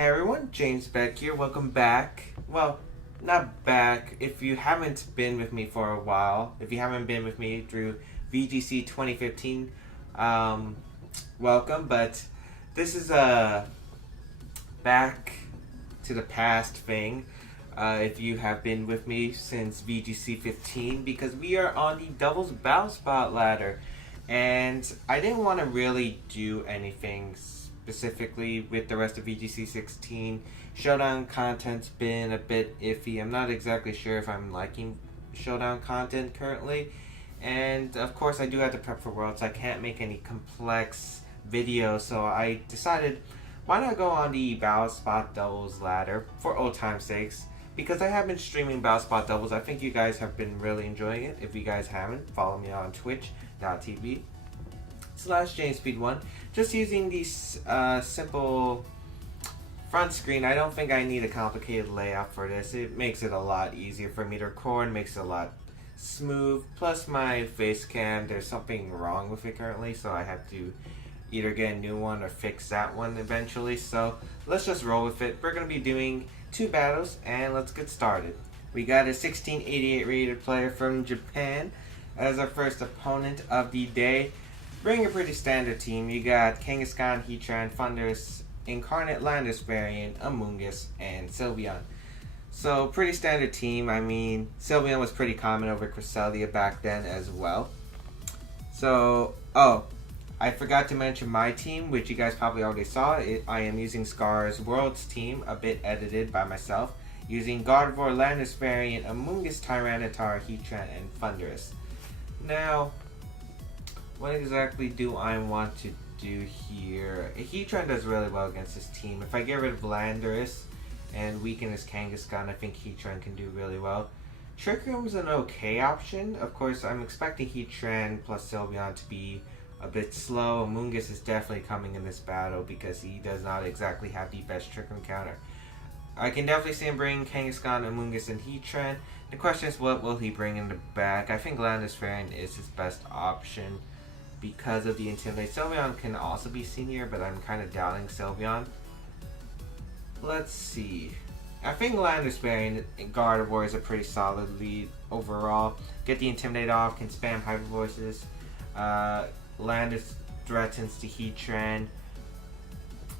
Hey everyone, James Baek here. Welcome back. Well, not back. If you haven't been with me for a while, if you haven't been with me through VGC 2015, welcome. But this is a back to the past thing. If you have been with me since VGC 15, because we are on the doubles battle spot ladder, and I didn't want to really do anything specifically with the rest of VGC 16. Showdown content's been a bit iffy. I'm not exactly sure if I'm liking Showdown content currently. And of course I do have to prep for Worlds. I can't make any complex videos, so I decided why not go on the Battle Spot Doubles ladder for old time's sakes. Because I have been streaming Battle Spot Doubles. I think you guys have been really enjoying it. If you guys haven't, follow me on twitch.tv/JamesSpeed1. Just using these simple front screen. I don't think I need a complicated layout for this. It makes it a lot easier for me to record, makes it a lot smooth. Plus my face cam, there's something wrong with it currently, so I have to either get a new one or fix that one eventually. So let's just roll with it. We're going to be doing 2 battles, and let's get started. We got a 1688 rated player from Japan as our first opponent of the day. Bring a pretty standard team. You got Kangaskhan, Heatran, Thundurus, Incarnate Landis variant, Amoonguss, and Sylveon. So pretty standard team. I mean, Sylveon was pretty common over Cresselia back then as well. So, I forgot to mention my team, which you guys probably already saw. I am using Scar's Worlds team, a bit edited by myself, using Gardevoir, Landis variant, Amoonguss, Tyranitar, Heatran, and Thundurus. Now, what exactly do I want to do here? Heatran does really well against this team. If I get rid of Landorus and weaken his Kangaskhan, I think Heatran can do really well. Trick Room's an okay option. Of course, I'm expecting Heatran plus Sylveon to be a bit slow. Amoonguss is definitely coming in this battle because he does not exactly have the best Trick Room counter. I can definitely see him bring Kangaskhan, Amoonguss, and Heatran. The question is, what will he bring in the back? I think Landis variant is his best option because of the Intimidate. Sylveon can also be seen here, but I'm kind of doubting Sylveon. Let's see. I think Landis variant and Gardevoir is a pretty solid lead overall. Get the Intimidate off, can spam Hyper Voices. Landis threatens to Heatran.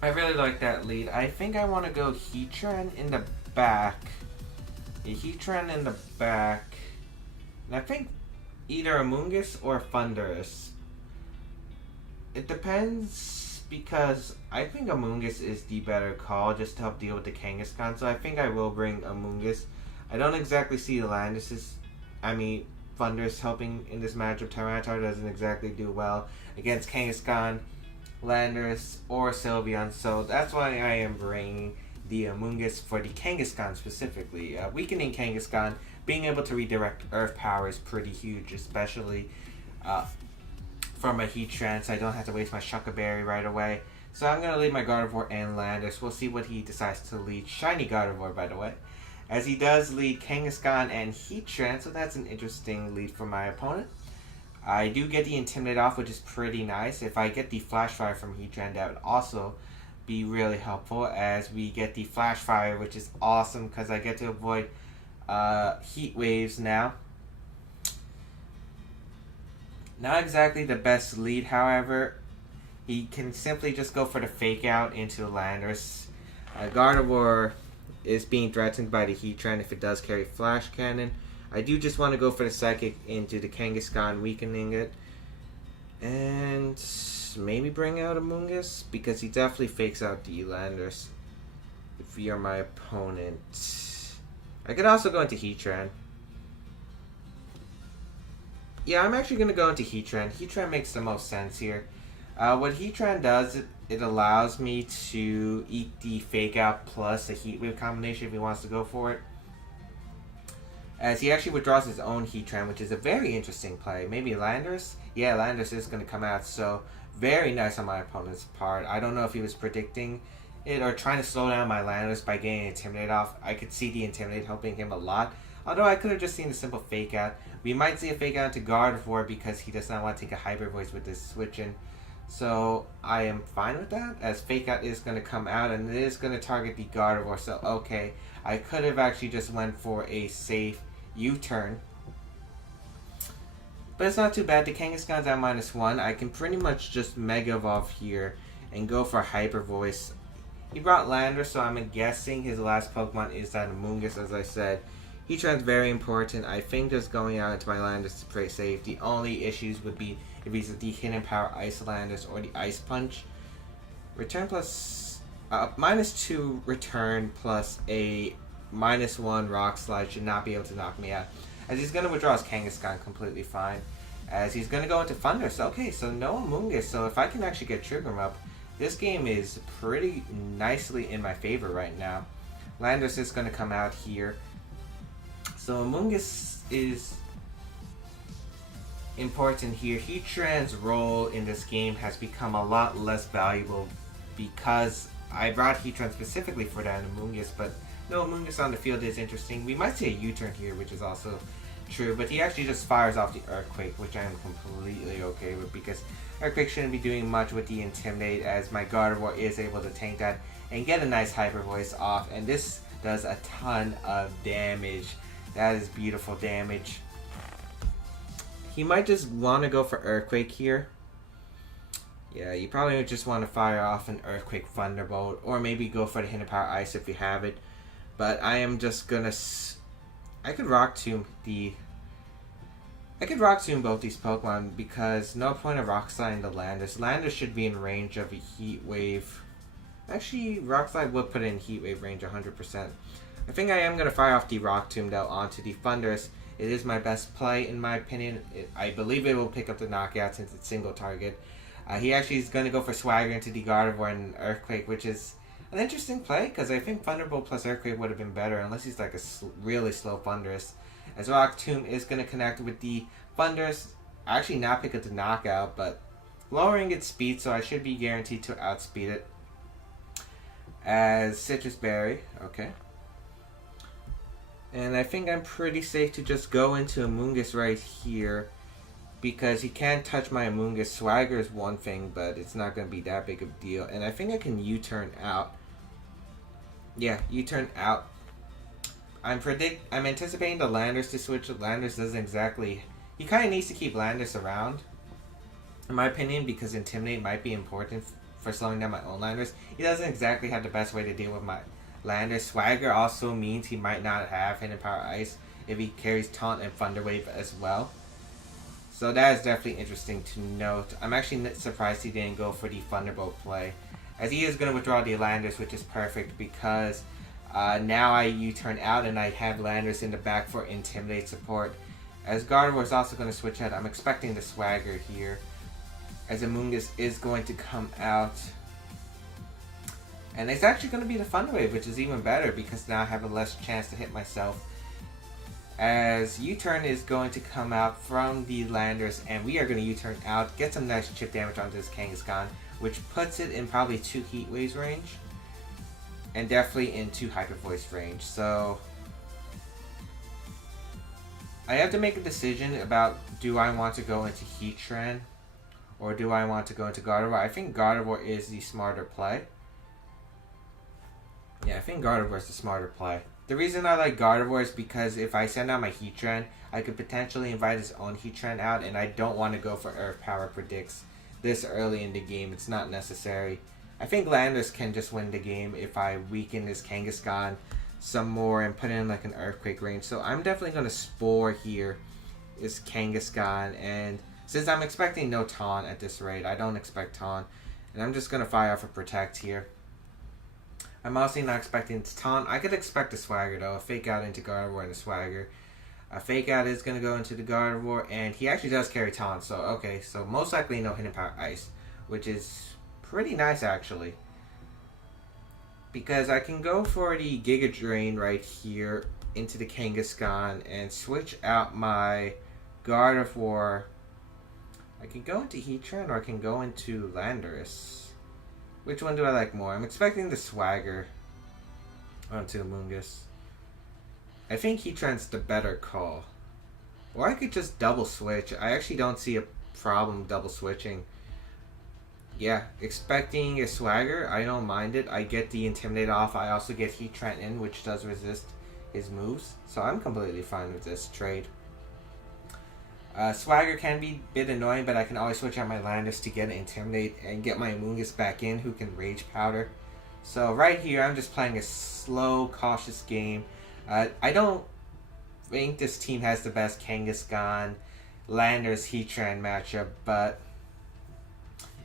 I really like that lead. I think I want to go Heatran in the back. Yeah, Heatran in the back. And I think either Amoonguss or Thundurus. It depends, because I think Amoonguss is the better call just to help deal with the Kangaskhan, so I think I will bring Amoonguss. I don't exactly see Thundurus helping in this matchup. Tyranitar doesn't exactly do well against Kangaskhan, Landorus, or Sylveon, so that's why I am bringing the Amoonguss for the Kangaskhan specifically. Weakening Kangaskhan, being able to redirect Earth Power is pretty huge, especially from a Heatran, so I don't have to waste my Shuca Berry right away. So I'm going to lead my Gardevoir and Landorus. We'll see what he decides to lead. Shiny Gardevoir, by the way. As he does lead Kangaskhan and Heatran, so that's an interesting lead for my opponent. I do get the Intimidate off, which is pretty nice. If I get the Flash Fire from Heatran, that would also be really helpful, as we get the Flash Fire, which is awesome because I get to avoid Heat Waves now. Not exactly the best lead, however. He can simply just go for the Fake Out into Landorus. Gardevoir is being threatened by the Heatran if it does carry Flash Cannon. I do just want to go for the Psychic into the Kangaskhan, weakening it. And maybe bring out Amoonguss, because he definitely fakes out the Landorus if you're my opponent. I could also go into Heatran. Yeah, I'm actually going to go into Heatran. Heatran makes the most sense here. What Heatran does, it allows me to eat the Fake Out plus a Heat Wave combination if he wants to go for it. As he actually withdraws his own Heatran, which is a very interesting play. Maybe Landorus? Yeah, Landorus is going to come out, so very nice on my opponent's part. I don't know if he was predicting it or trying to slow down my Landorus by getting Intimidate off. I could see the Intimidate helping him a lot. Although I could have just seen a simple Fake Out. We might see a Fake Out to Gardevoir because he does not want to take a Hyper Voice with this switch in. So I am fine with that, as Fake Out is going to come out and it is going to target the Gardevoir. So okay, I could have actually just went for a safe U-turn. But it's not too bad. The Kangaskhan's at -1. I can pretty much just Mega Evolve here and go for Hyper Voice. He brought Lander, so I'm guessing his last Pokemon is that Amoonguss, as I said. Heatran's very important. I think just going out into my Landers to play safe. The only issues would be if he's the Hidden Power Ice Landers or the Ice Punch. Return plus -2 return plus a -1 Rock Slide should not be able to knock me out. As he's going to withdraw his Kangaskhan completely fine. As he's going to go into Thunder. So okay, so no Amoonguss. So if I can actually get Trigger up, this game is pretty nicely in my favor right now. Landers is going to come out here. So Amoonguss is important here. Heatran's role in this game has become a lot less valuable because I brought Heatran specifically for that Amoonguss, but no Amoonguss on the field is interesting. We might see a U-turn here, which is also true, but he actually just fires off the Earthquake, which I am completely okay with because Earthquake shouldn't be doing much with the Intimidate, as my Gardevoir is able to tank that and get a nice Hyper Voice off, and this does a ton of damage. That is beautiful damage. He might just want to go for Earthquake here. Yeah, you probably just want to fire off an Earthquake Thunderbolt, or maybe go for the Hidden Power Ice if you have it. But I am just gonna. I could Rock Tomb both these Pokemon because no point of Rock Sliding the Landers. Landers should be in range of a Heat Wave. Actually, Rock Slide would put it in Heat Wave range 100%. I think I am going to fire off the Rock Tomb though onto the Thundurus. It is my best play in my opinion. I believe it will pick up the knockout since it's single target. He actually is going to go for Swagger into the Gardevoir and Earthquake, which is an interesting play because I think Thunderbolt plus Earthquake would have been better unless he's like a really slow Thundurus. As Rock Tomb is going to connect with the Thundurus. Actually not pick up the knockout, but lowering its speed, so I should be guaranteed to outspeed it. As Citrus Berry, okay. And I think I'm pretty safe to just go into Amoonguss right here because he can't touch my Amoonguss. Swagger is one thing, but it's not going to be that big of a deal. And I think I can U-turn out. Yeah, U-turn out. I'm anticipating the Landers to switch. Landers doesn't exactly... He kind of needs to keep Landers around, in my opinion, because Intimidate might be important for slowing down my own Landers. He doesn't exactly have the best way to deal with my Landers. Swagger also means he might not have Hidden Power Ice if he carries Taunt and Thunder Wave as well. So that is definitely interesting to note. I'm actually surprised he didn't go for the Thunderbolt play, as he is going to withdraw the Landers, which is perfect because now I U-turn out and I have Landers in the back for Intimidate support. As Gardevoir is also going to switch out, I'm expecting the Swagger here, as Amoonguss is going to come out. And it's actually going to be the Thunder Wave, which is even better because now I have a less chance to hit myself. As U-turn is going to come out from the Landers, and we are going to U-turn out, get some nice chip damage onto this Kangaskhan, which puts it in probably 2 Heat Waves range, and definitely in 2 Hyper Voice range. So I have to make a decision about, do I want to go into Heatran or do I want to go into Gardevoir? I think Gardevoir is the smarter play. Yeah, I think Gardevoir is the smarter play. The reason I like Gardevoir is because if I send out my Heatran, I could potentially invite his own Heatran out, and I don't want to go for Earth Power Predicts this early in the game. It's not necessary. I think Landers can just win the game if I weaken this Kangaskhan some more and put in like an Earthquake range. So I'm definitely going to Spore here is Kangaskhan, and since I'm expecting no Taunt at this rate, I don't expect Taunt, and I'm just going to fire off a Protect here. I'm also not expecting Taunt. I could expect a Swagger though, a Fake Out into Gardevoir and a Swagger. A Fake Out is going to go into the Gardevoir, and he actually does carry Taunt, so okay, so most likely no Hidden Power Ice, which is pretty nice actually. Because I can go for the Giga Drain right here into the Kangaskhan and switch out my Gardevoir. I can go into Heatran or I can go into Landorus. Which one do I like more? I'm expecting the Swagger onto Amoonguss. I think Heatran's the better call. Or I could just double switch. I actually don't see a problem double switching. yeah, expecting a swagger, I don't mind it. I get the Intimidate off. I also get Heatran in, which does resist his moves. So I'm completely fine with this trade. Swagger can be a bit annoying, but I can always switch out my Landers to get an Intimidate and get my Amoonguss back in, who can Rage Powder. So right here, I'm just playing a slow, cautious game. I don't think this team has the best Kangaskhan, Landers, Heatran matchup, but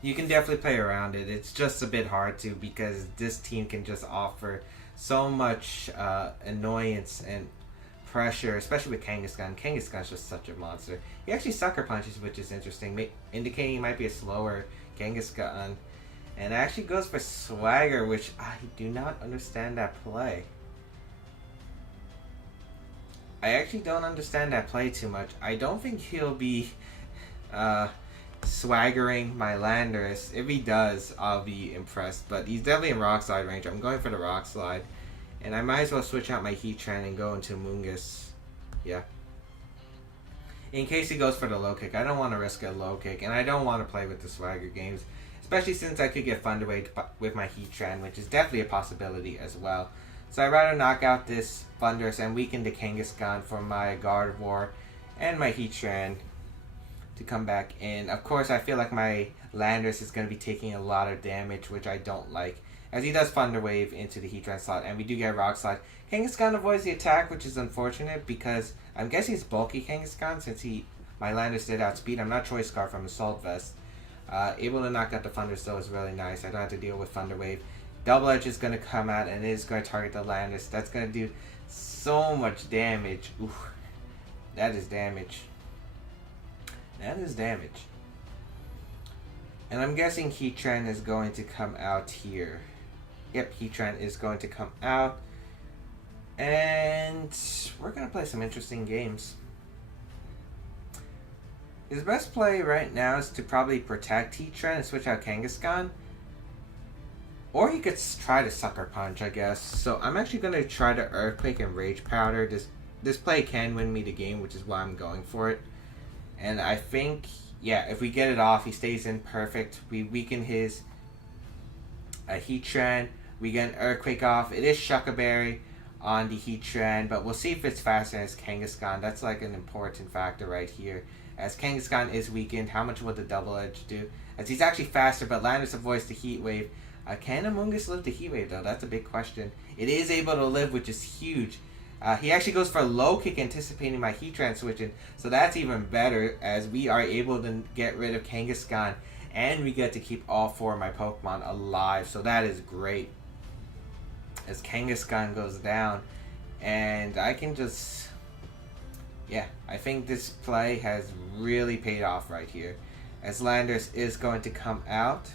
you can definitely play around it. It's just a bit hard to, because this team can just offer so much annoyance and pressure, especially with Kangaskhan. Kangaskhan's just such a monster. He actually sucker punches, which is interesting, indicating he might be a slower Kangaskhan. And it actually goes for Swagger, which I do not understand that play. I actually don't understand that play too much. I don't think he'll be swaggering my Landers. If he does, I'll be impressed. But he's definitely in Rock Slide range. I'm going for the Rock Slide. And I might as well switch out my Heatran and go into Amoonguss. Yeah. In case he goes for the low kick. I don't want to risk a low kick. And I don't want to play with the Swagger games. Especially since I could get Thunder Wave with my Heatran, which is definitely a possibility as well. So I'd rather knock out this Thundurus and weaken the Kangaskhan for my Gardevoir and my Heatran to come back in. Of course, I feel like my Landers is going to be taking a lot of damage, which I don't like, as he does Thunder Wave into the Heatran slot, and we do get Rock Slide. Kangaskhan avoids the attack, which is unfortunate, because I'm guessing it's bulky Kangaskhan, since my Landers did outspeed. I'm not Choice Scarf from Assault Vest. Able to knock out the Thundurus though is really nice. I don't have to deal with Thunder Wave. Double Edge is going to come out and it is going to target the Landers. That's going to do so much damage. Oof. That is damage. That is damage. And I'm guessing Heatran is going to come out here. Yep, Heatran is going to come out. And we're going to play some interesting games. His best play right now is to probably protect Heatran and switch out Kangaskhan. Or he could try to Sucker Punch, I guess. So I'm actually going to try to Earthquake and Rage Powder. This play can win me the game, which is why I'm going for it. And I think, yeah, if we get it off, he stays in perfect. We weaken his Heatran. We get an Earthquake off. It is Shucka Berry on the Heatran, but we'll see if it's faster than his Kangaskhan. That's like an important factor right here. As Kangaskhan is weakened, how much will the Double Edge do? As he's actually faster, but Landers avoids the Heat Wave. Can Amoonguss live the Heat Wave, though? That's a big question. It is able to live, which is huge. He actually goes for a low kick, anticipating my Heatran switching, so that's even better, as we are able to get rid of Kangaskhan, and we get to keep all four of my Pokemon alive, so that is great. As Kangaskhan goes down, and I can just... yeah, I think this play has really paid off right here, as Landers is going to come out.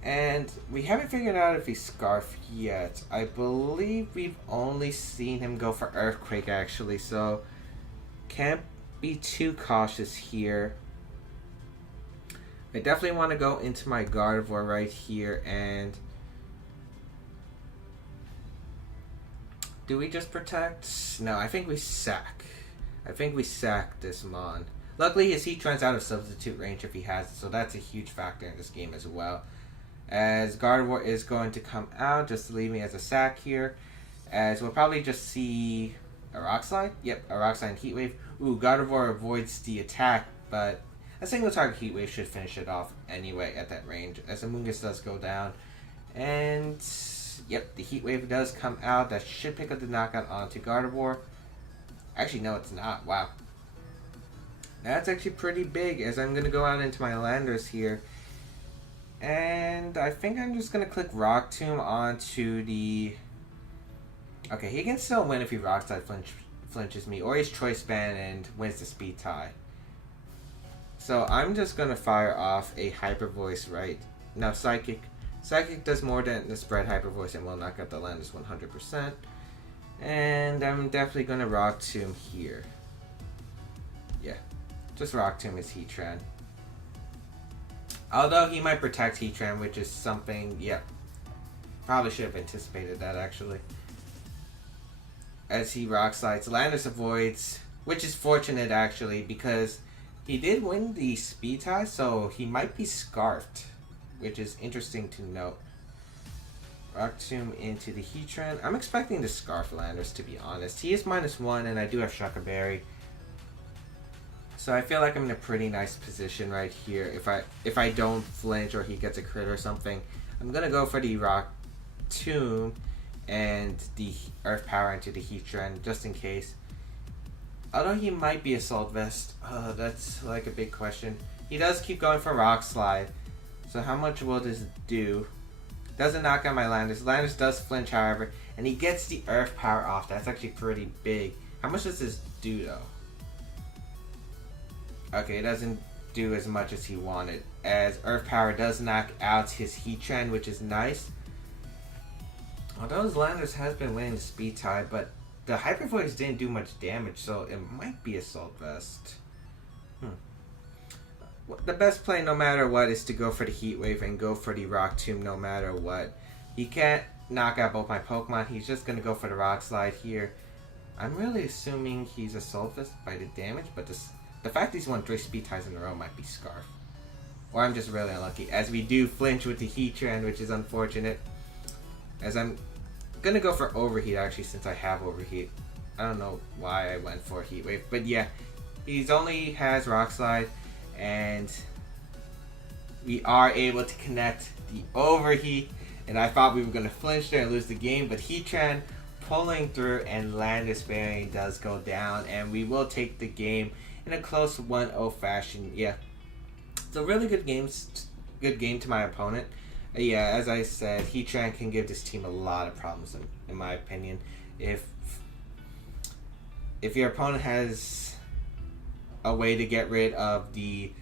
And we haven't figured out if he's Scarf yet. I believe we've only seen him go for Earthquake, actually, so can't be too cautious here. I definitely want to go into my Gardevoir right here, and... do we just protect? No, I think we sack. I think we sack this Mon. Luckily, his Heatran's out of substitute range if he has it, so that's a huge factor in this game as well. As Gardevoir is going to come out, just to leave me as a sack here. As we'll probably just see a Rock Slide. Yep, a Rock Slide and Heat Wave. Ooh, Gardevoir avoids the attack, but a single target Heat Wave should finish it off anyway at that range. As Amoonguss does go down. And yep, the Heat Wave does come out. That should pick up the knockout onto Gardevoir. Actually, no, it's not. Wow. That's actually pretty big, as I'm going to go out into my Landers here. And I think I'm just going to click Rock Tomb onto the... okay, he can still win if he Rock Slide flinches me, or he's Choice Band and wins the speed tie. So I'm just going to fire off a Hyper Voice right now. Psychic does more than the spread Hyper Voice and will knock out the Landers 100%. And I'm definitely going to Rock Tomb here. Yeah, just Rock Tomb his Heatran. Although he might protect Heatran, which is something, yeah, probably should have anticipated that actually. As he Rock Slides, Landers avoids, which is fortunate actually, because He did win the speed tie, so he might be scarfed, which is interesting to note. Rock Tomb into the Heatran. I'm expecting the Scarf Landers, to be honest. He is -1, and I do have Shucker Berry. So I feel like I'm in a pretty nice position right here. If I don't flinch or he gets a crit or something, I'm gonna go for the Rock Tomb and the Earth Power into the Heatran just in case. Although he might be Assault Vest, that's like a big question. He does keep going for Rock Slide. So how much will this do? Doesn't knock out my Landers. Landers does flinch, however, and he gets the Earth Power off. That's actually pretty big. How much does this do, though? Okay, it doesn't do as much as he wanted, as Earth Power does knock out his Heatran, which is nice. Although his Landers has been winning the speed tie, but the Hyper Voice didn't do much damage, so it might be Assault Vest. The best play, no matter what, is to go for the Heat Wave and go for the Rock Tomb no matter what. He can't knock out both my Pokemon. He's just going to go for the Rock Slide here. I'm really assuming he's Assault Vest by the damage, but the fact he's won 3 speed ties in a row might be Scarf. Or I'm just really unlucky, as we do flinch with the Heatran, which is unfortunate. As I'm going to go for Overheat, actually, since I have Overheat. I don't know why I went for Heat Wave, but yeah. He's only has Rock Slide. And we are able to connect the Overheat. And I thought we were going to flinch there and lose the game. But Heatran pulling through and Landis Bearing does go down. And we will take the game in a close 1-0 fashion. Yeah. It's a really good game to my opponent. Yeah, as I said, Heatran can give this team a lot of problems in my opinion. If your opponent has a way to get rid of the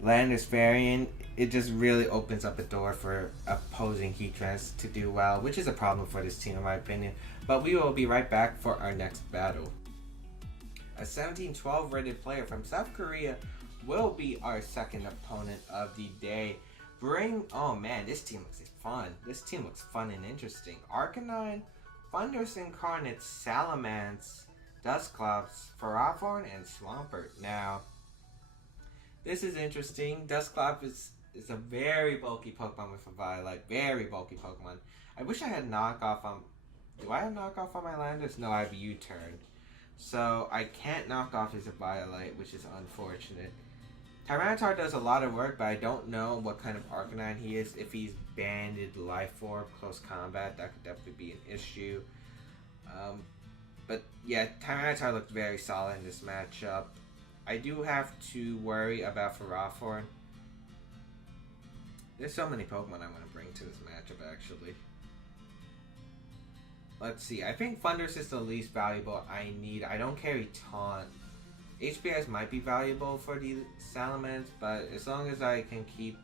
Landis variant, it just really opens up a door for opposing Heatrans to do well, which is a problem for this team in my opinion. But we will be right back for our next battle. A 17-12 rated player from South Korea will be our second opponent of the day. Oh man, this team looks fun. This team looks fun and interesting. Arcanine, Thundurus Incarnate, Salamence, Dusclops, Ferrothorn, and Swampert. Now, this is interesting. Dusclops is a very bulky Pokemon with a Violet. Very bulky Pokemon. I wish I had knockoff on... Do I have knockoff on my Landers? No, I have U-Turn. So, I can't knock off his Violet, which is unfortunate. Tyranitar does a lot of work, but I don't know what kind of Arcanine he is. If he's Banded Life Orb, Close Combat, that could definitely be an issue. But yeah, Tyranitar looked very solid in this matchup. I do have to worry about Ferrothorn. There's so many Pokemon I'm going to bring to this matchup, actually. Let's see. I think Thundurus is the least valuable I need. I don't carry Taunt. HPS might be valuable for the Salamence, but as long as I can keep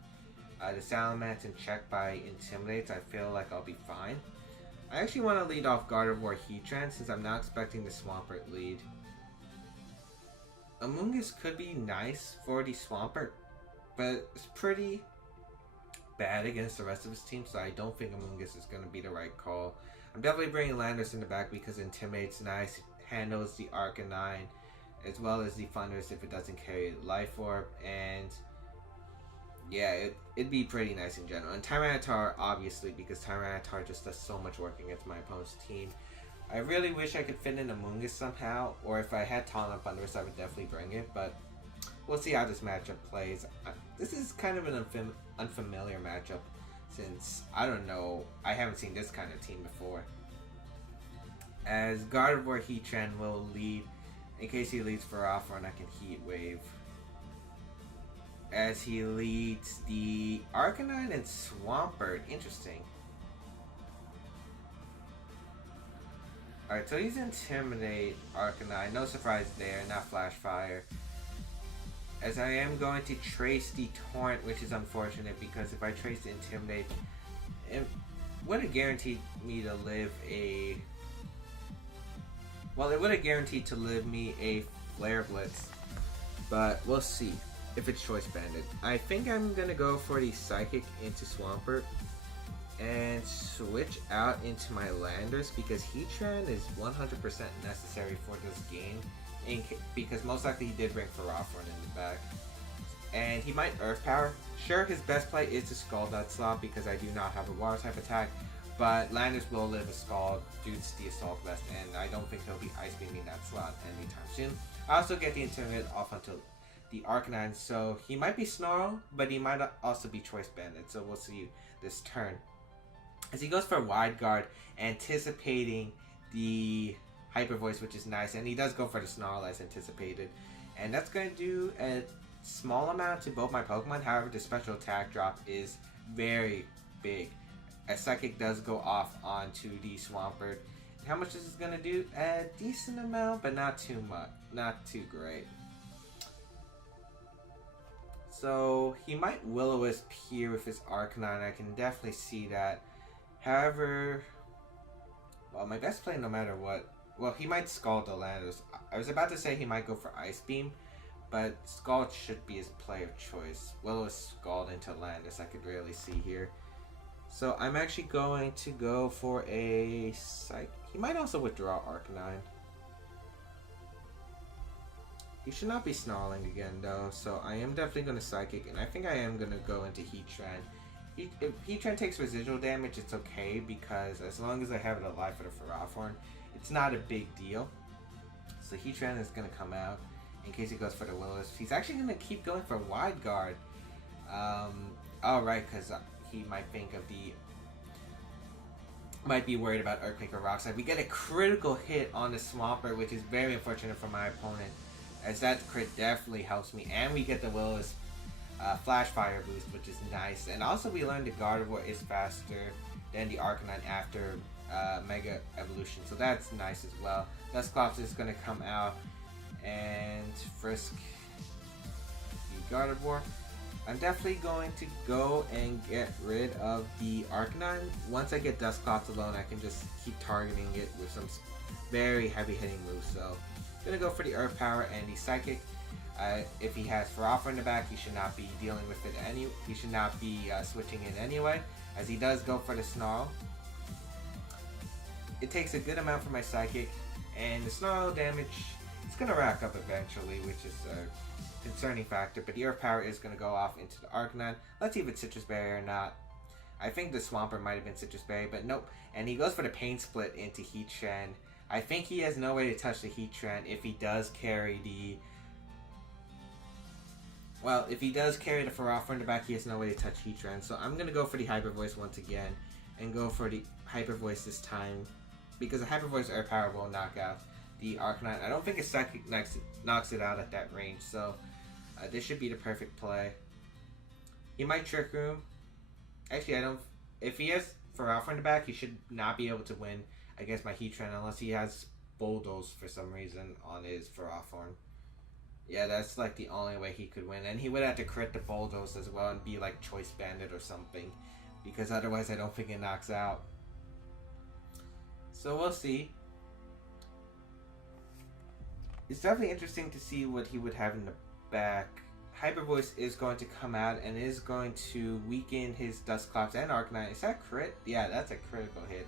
the Salamence in check by Intimidates, I feel like I'll be fine. I actually want to lead off Gardevoir Heatran since I'm not expecting the Swampert lead. Amoonguss could be nice for the Swampert, but it's pretty bad against the rest of his team, so I don't think Amoonguss is going to be the right call. I'm definitely bringing Landers in the back because Intimidate's nice, handles the Arcanine, as well as the Thundurus if it doesn't carry Life Orb, and yeah, it'd be pretty nice in general. And Tyranitar, obviously, because Tyranitar just does so much work against my opponent's team. I really wish I could fit in Amoonguss somehow, or if I had Taunt on Thundurus, I would definitely bring it, but we'll see how this matchup plays. This is kind of an unfamiliar matchup, since, I don't know, I haven't seen this kind of team before. As Gardevoir Heatran will lead. In case he leads Ferrothorn, I can Heat Wave. As he leads the Arcanine and Swampert. Interesting. Alright, so he's Intimidate Arcanine. No surprise there, not Flash Fire. As I am going to trace the Torrent, which is unfortunate because if I trace the Intimidate, it would have guaranteed me to live a... Well, it would have guaranteed to live me a Flare Blitz, but we'll see if it's Choice Banded. I think I'm going to go for the Psychic into Swampert and switch out into my Landers because Heatran is 100% necessary for this game because most likely he did bring Ferrothorn in the back. And he might Earth Power. Sure, his best play is to Scald that slot because I do not have a Water type attack. But Landers will live a Scald due to the Assault Vest, and I don't think he'll be Ice Beaming that slot anytime soon. I also get the Intimidate off until the Arcanine, so he might be Snarl, but he might also be Choice Banded, so we'll see this turn. As he goes for Wide Guard, anticipating the Hyper Voice, which is nice, and he does go for the Snarl as anticipated. And that's going to do a small amount to both my Pokemon, however the special attack drop is very big. A Psychic does go off onto the Swampert. How much is this going to do? A decent amount, but not too much. Not too great. So, he might Will-O-Wisp here with his Arcanine. I can definitely see that. However, well, my best play no matter what. Well, he might Scald the Landers. I was about to say he might go for Ice Beam, but Scald should be his play of choice. Will-O-Wisp Scald into Landers, I could really see here. So I'm actually going to go for a Psych. He might also withdraw Arcanine. He should not be Snarling again though, so I am definitely going to Psychic, and I think I am going to go into Heatran. If Heatran takes residual damage, it's okay, because as long as I have it alive for the Ferrothorn, it's not a big deal. So Heatran is going to come out in case he goes for the Will-O-Wisp. He's actually going to keep going for Wide Guard. Alright, because he might think of might be worried about Earthquake or Rock Slide. We get a critical hit on the Swampert, which is very unfortunate for my opponent, as that crit definitely helps me. And we get the Will-O-Wisp Flash Fire boost, which is nice. And also we learned the Gardevoir is faster than the Arcanine after Mega Evolution, so that's nice as well. Dusclops is going to come out and frisk the Gardevoir. I'm definitely going to go and get rid of the Arcanine. Once I get Dusclops alone, I can just keep targeting it with some very heavy hitting moves. So I'm going to go for the Earth Power and the Psychic. If he has Ferrothorn in the back, he should not be dealing with it he should not be switching in anyway, as he does go for the Snarl. It takes a good amount for my Psychic, and the Snarl damage is going to rack up eventually, which is a concerning factor, but the Earth Power is going to go off into the Arcanine. Let's see if it's Citrus Berry or not. I think the Swampert might have been Citrus Berry, but nope. And he goes for the Pain Split into Heatran. I think he has no way to touch the Heatran if he does carry the... Well, if he does carry the Ferrothorn in the back, he has no way to touch Heatran. So I'm going to go for the Hyper Voice once again, and go for the Hyper Voice this time, because the Hyper Voice Earth Power will knock out the Arcanine. I don't think a Psychic knocks it out at that range, so this should be the perfect play. He might Trick Room. Actually, I don't... If he has Ferrothorn in the back, he should not be able to win against my Heatran unless he has Bulldoze for some reason on his Ferrothorn. Yeah, that's like the only way he could win. And he would have to crit the Bulldoze as well and be like Choice Banded or something, because otherwise I don't think it knocks out. So we'll see. It's definitely interesting to see what he would have in the back. Hyper Voice is going to come out and is going to weaken his Dusclops and Arcanine. Is that crit? Yeah, that's a critical hit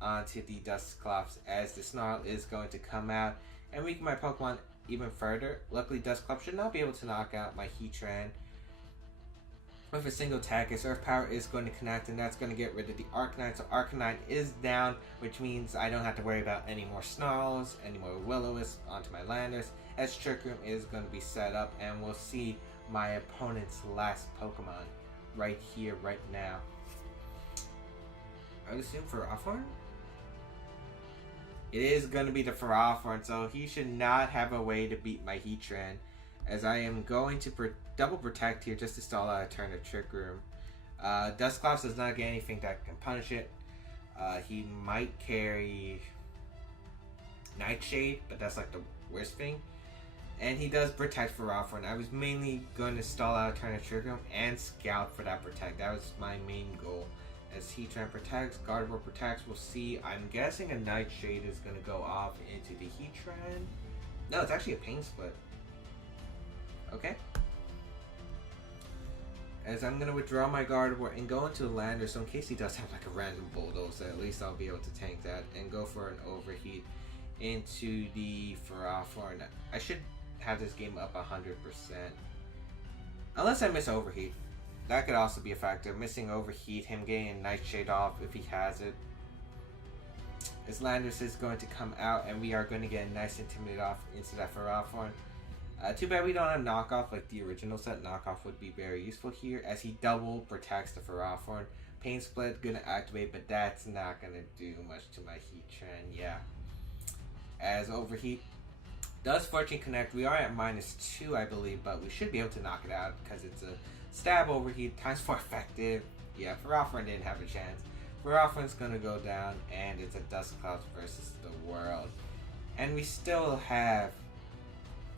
onto the Dusclops, as the Snarl is going to come out and weaken my Pokemon even further. Luckily, Dusclops should not be able to knock out my Heatran with a single attack. His Earth Power is going to connect, and that's going to get rid of the Arcanine. So Arcanine is down, which means I don't have to worry about any more Snarls, any more Will-O-Wisp onto my Landers, as Trick Room is going to be set up, and we'll see my opponent's last Pokemon right here, right now. I would assume Ferrothorn? It is going to be the Ferrothorn, so he should not have a way to beat my Heatran, as I am going to double protect here just to stall out a turn of Trick Room. Dusclops does not get anything that can punish it. He might carry Nightshade, but that's like the worst thing. And he does protect Ferrothorn. I was mainly going to stall out a turn of Trick Room and scout for that protect. That was my main goal. As Heatran protects, Gardevoir protects, we'll see. I'm guessing a Nightshade is going to go off into the Heatran. No, it's actually a Pain Split. Okay. As I'm going to withdraw my Gardevoir and go into the Lander, so in case he does have like a random Bulldoze, at least I'll be able to tank that and go for an Overheat into the Ferrothorn. I should have this game up 100%. Unless I miss Overheat. That could also be a factor. Missing Overheat, him getting Nightshade off if he has it. His Landorus is going to come out, and we are going to get a nice Intimidate off into that Ferrothorn. Too bad we don't have Knockoff like the original set. Knockoff would be very useful here, as he double protects the Ferrothorn. Pain Split gonna activate, but that's not gonna do much to my Heatran. Yeah. As Overheat does Fortune Connect, we are at -2, I believe, but we should be able to knock it out because it's a stab Overheat, times 4 effective. Yeah, Ferrothorn didn't have a chance. Ferrothorn's gonna go down, and it's a Dust Cloud versus the world. And we still have,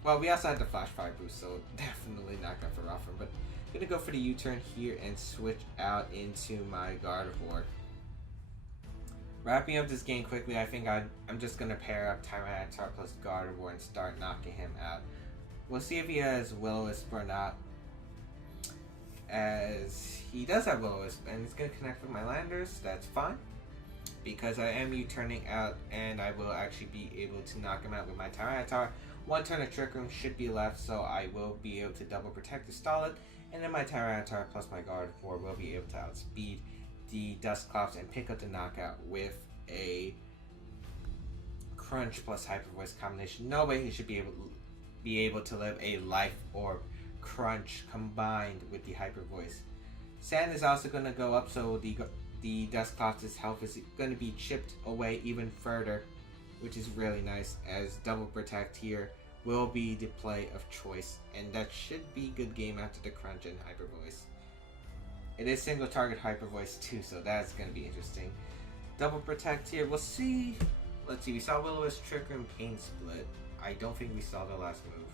well, we also had the Flash Fire boost, so definitely not gonna Ferrothorn, but I'm gonna go for the U-turn here and switch out into my Gardevoir. Wrapping up this game quickly, I think I'm just gonna pair up Tyranitar plus Gardevoir and start knocking him out. We'll see if he has Will-O-Wisp or not, as he does have Will-O-Wisp, and it's gonna connect with my Landorus. That's fine, because I am U-turning out, and I will actually be able to knock him out with my Tyranitar. One turn of Trick Room should be left, so I will be able to double protect to stall it, and then my Tyranitar plus my Gardevoir will be able to outspeed the Dusclops and pick up the knockout with a Crunch plus Hyper Voice combination. No way he should be able to live a Life Orb Crunch combined with the Hyper Voice. Sand is also going to go up, so the Dusclops' health is going to be chipped away even further, which is really nice, as double protect here will be the play of choice, and that should be good game after the Crunch and Hyper Voice. It is single target Hyper Voice too, so that's going to be interesting. Double protect here, we'll see. Let's see, we saw Will-O-Wisp, Trick Room, Pain Split. I don't think we saw the last move.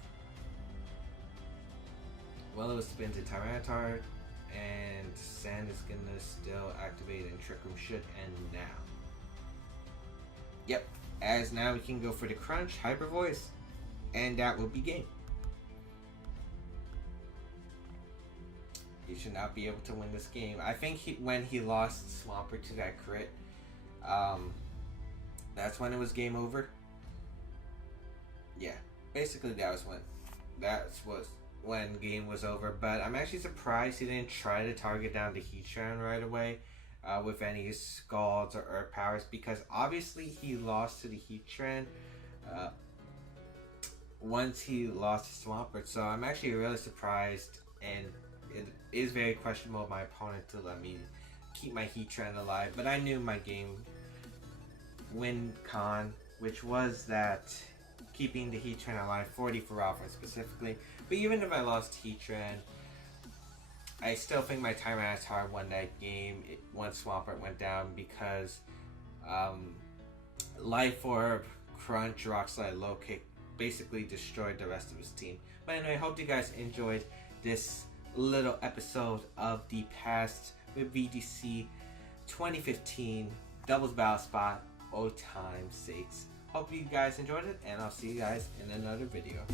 Will-O-Wisp spins to Tyranitar, and Sand is going to still activate, and Trick Room should end now. Yep, as now we can go for the Crunch, Hyper Voice, and that will be game. He should not be able to win this game. I think when he lost Swampert to that crit, that's when it was game over. Yeah, basically that was when game was over. But I'm actually surprised he didn't try to target down the Heatran right away with any Scalds or Earth Powers, because obviously he lost to the Heatran once he lost to Swampert. So I'm actually really surprised, and it is very questionable of my opponent to let me keep my Heatran alive. But I knew my game win con, which was that keeping the Heatran alive, 40 for Ferrothorn specifically. But even if I lost Heatran, I still think my Tyranitar won that game once Swampert went down, because Life Orb, Crunch, Rock Slide, Low Kick basically destroyed the rest of his team. But anyway, I hope you guys enjoyed this little episode of the past with VGC 2015 Doubles Battle Spot old time sakes. Hope you guys enjoyed it, and I'll see you guys in another video.